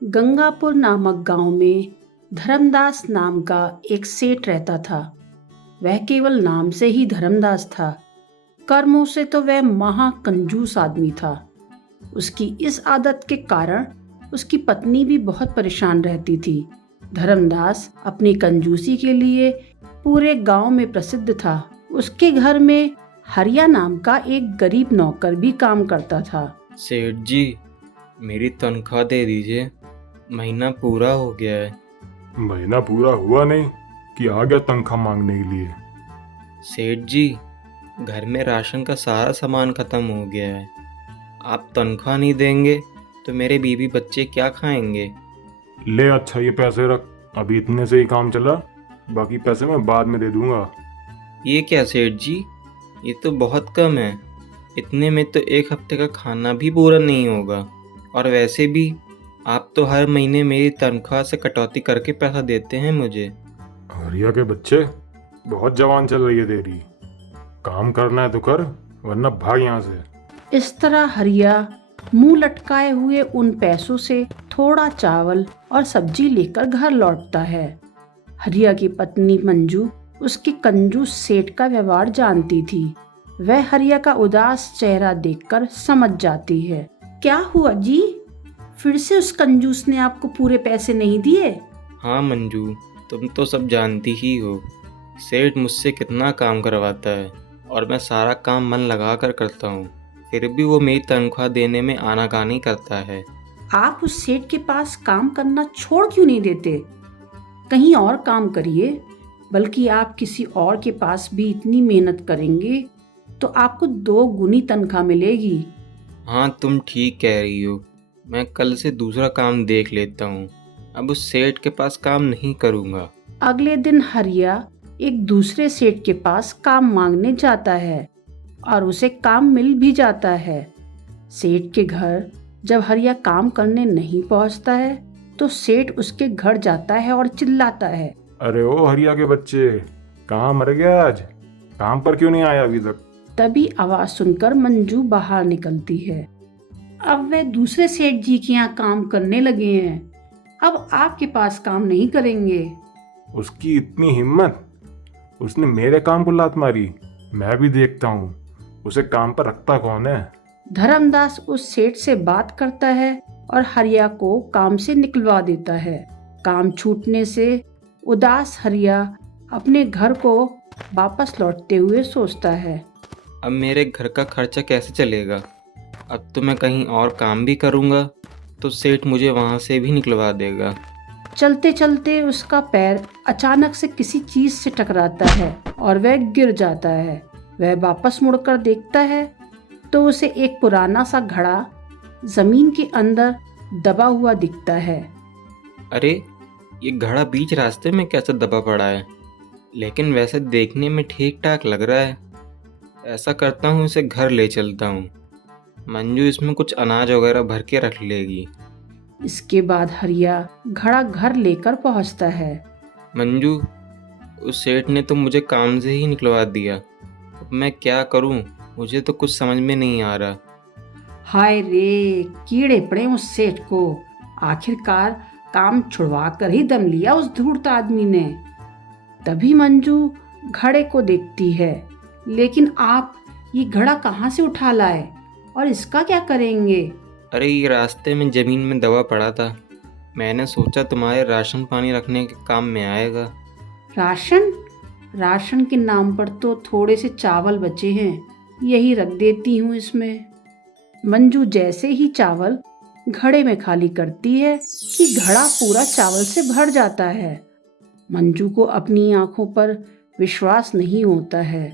गंगापुर नामक गांव में धर्मदास नाम का एक सेठ रहता था। वह केवल नाम से ही धर्मदास था, कर्मों से तो वह महा कंजूस आदमी था। उसकी इस आदत के कारण उसकी पत्नी भी बहुत परेशान रहती थी। धर्मदास अपनी कंजूसी के लिए पूरे गांव में प्रसिद्ध था। उसके घर में हरिया नाम का एक गरीब नौकर भी काम करता था। सेठ जी, मेरी तनख्वाह दे दीजिए। महीना पूरा हो गया है। महीना पूरा हुआ नहीं कि आ गया तनख्वाह मांगने के लिए। सेठ जी, घर में राशन का सारा सामान ख़त्म हो गया है। आप तनख्वाह नहीं देंगे तो मेरे बीवी बच्चे क्या खाएंगे? ले अच्छा ये पैसे रख, अभी इतने से ही काम चला, बाकी पैसे मैं बाद में दे दूंगा। ये क्या सेठ जी, ये तो बहुत कम है। इतने में तो एक हफ्ते का खाना भी पूरा नहीं होगा। और वैसे भी आप तो हर महीने मेरी तनख्वाह से कटौती करके पैसा देते हैं मुझे। हरिया के बच्चे, बहुत जवान चल रही है तेरी। काम करना है तो कर, वरना भाग यहाँ से। इस तरह हरिया मुंह लटकाए हुए उन पैसों से थोड़ा चावल और सब्जी लेकर घर लौटता है। हरिया की पत्नी मंजू उसके कंजूस सेठ का व्यवहार जानती थी। वह हरिया का उदास चेहरा देखकर समझ जाती है। क्या हुआ जी? फिर से उस कंजूस ने आपको पूरे पैसे नहीं दिए? हाँ मंजू, तुम तो सब जानती ही हो। सेठ मुझसे कितना काम करवाता है और मैं सारा काम मन लगा कर करता हूँ, फिर भी वो मेरी तनख्वाह देने में आनाकानी करता है। आप उस सेठ के पास काम करना छोड़ क्यों नहीं देते? कहीं और काम करिए। बल्कि आप किसी और के पास भी इतनी मेहनत करेंगे तो आपको 2 गुनी तनख्वाह मिलेगी। हाँ, तुम ठीक कह रही हो। मैं कल से दूसरा काम देख लेता हूँ। अब उस सेठ के पास काम नहीं करूँगा। अगले दिन हरिया एक दूसरे सेठ के पास काम मांगने जाता है और उसे काम मिल भी जाता है। सेठ के घर जब हरिया काम करने नहीं पहुंचता है तो सेठ उसके घर जाता है और चिल्लाता है, अरे ओ हरिया के बच्चे, कहाँ मर गया आज? काम पर क्यों नहीं आया अभी तक? तभी आवाज सुनकर मंजू बाहर निकलती है। अब वे दूसरे सेठ जी के यहाँ काम करने लगे हैं। अब आपके पास काम नहीं करेंगे। उसकी इतनी हिम्मत, उसने मेरे काम को लात मारी। मैं भी देखता हूँ उसे काम पर रखता कौन है। धर्मदास उस सेठ से बात करता है और हरिया को काम से निकलवा देता है। काम छूटने से उदास हरिया अपने घर को वापस लौटते हुए सोचता है, अब मेरे घर का खर्चा कैसे चलेगा? अब तो मैं कहीं और काम भी करूँगा तो सेठ मुझे वहाँ से भी निकलवा देगा। चलते चलते उसका पैर अचानक से किसी चीज से टकराता है और वह गिर जाता है। वह वापस मुड़कर देखता है तो उसे एक पुराना सा घड़ा जमीन के अंदर दबा हुआ दिखता है। अरे, ये घड़ा बीच रास्ते में कैसे दबा पड़ा है? लेकिन वैसे देखने में ठीक ठाक लग रहा है। ऐसा करता हूँ, इसे घर ले चलता हूँ। मंजू इसमें कुछ अनाज वगैरह भर के रख लेगी। इसके बाद हरिया घड़ा घर लेकर पहुंचता है। मंजू, उस सेठ ने तो मुझे काम से ही निकलवा दिया। अब मैं क्या करूँ? मुझे तो कुछ समझ में नहीं आ रहा। हाय रे, कीड़े पड़े उस सेठ को। आखिरकार काम छुड़वा कर ही दम लिया उस धूर्त आदमी ने। तभी मंजू घड़े को देखती है। लेकिन आप ये घड़ा कहाँ से उठा लाए और इसका क्या करेंगे? अरे, ये रास्ते में ज़मीन में दबा पड़ा था। मैंने सोचा तुम्हारे राशन पानी रखने के काम में आएगा। राशन? राशन के नाम पर तो थोड़े से चावल बचे हैं, यही रख देती हूँ इसमें। मंजू जैसे ही चावल घड़े में खाली करती है कि घड़ा पूरा चावल से भर जाता है। मंजू को अपनी आंखों पर विश्वास नहीं होता है।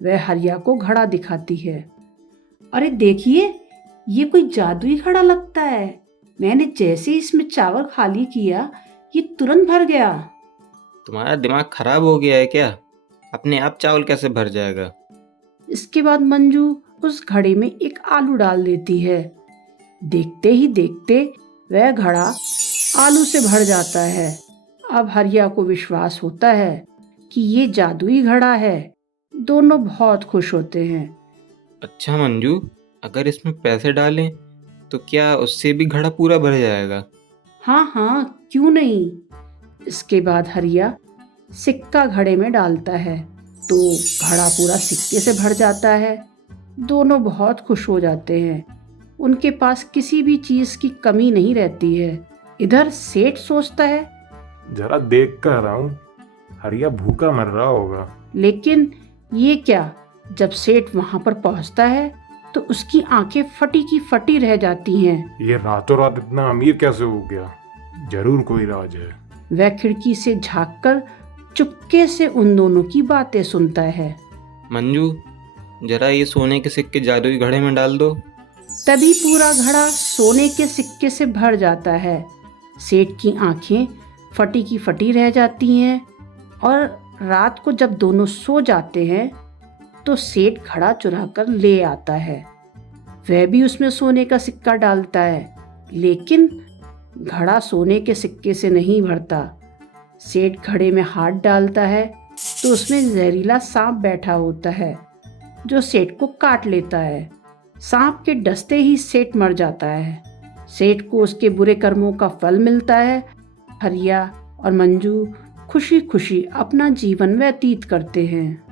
वह हरिया को घड़ा दिखाती है। अरे देखिए, ये कोई जादुई घड़ा लगता है। मैंने जैसे ही इसमें चावल खाली किया, ये तुरंत भर गया। तुम्हारा दिमाग खराब हो गया है क्या? अपने आप चावल कैसे भर जाएगा? इसके बाद मंजू उस घड़े में एक आलू डाल देती है। देखते ही देखते वह घड़ा आलू से भर जाता है। अब हरिया को विश्वास होता है कि ये जादुई घड़ा है। दोनों बहुत खुश होते हैं। अच्छा मंजू, अगर इसमें पैसे डालें तो क्या उससे भी घड़ा पूरा भर जाएगा? हाँ हाँ, क्यों नहीं। इसके बाद हरिया सिक्का घड़े में डालता है तो घड़ा पूरा सिक्के से भर जाता है। दोनों बहुत खुश हो जाते हैं। उनके पास किसी भी चीज की कमी नहीं रहती है। इधर सेठ सोचता है, जरा देख कर आऊं, हरिया भूखा मर रहा होगा। लेकिन ये क्या, जब सेठ वहां पर पहुंचता है तो उसकी आंखें फटी की फटी रह जाती हैं। ये रातों रात इतना अमीर कैसे हो गया? जरूर कोई राज है। वह खिड़की से झांककर चुपके से उन दोनों की बातें सुनता है। मंजू, जरा ये सोने के सिक्के जादुई घड़े में डाल दो। तभी पूरा घड़ा सोने के सिक्के से भर जाता है। सेठ की आंखें फटी की फटी रह जाती हैं और रात को जब दोनों सो जाते हैं तो सेठ घड़ा चुरा कर ले आता है। वह भी उसमें सोने का सिक्का डालता है, लेकिन घड़ा सोने के सिक्के से नहीं भरता। सेठ घड़े में हाथ डालता है तो उसमें जहरीला सांप बैठा होता है जो सेठ को काट लेता है। सांप के डसते ही सेठ मर जाता है। सेठ को उसके बुरे कर्मों का फल मिलता है। हरिया और मंजू खुशी खुशी अपना जीवन व्यतीत करते हैं।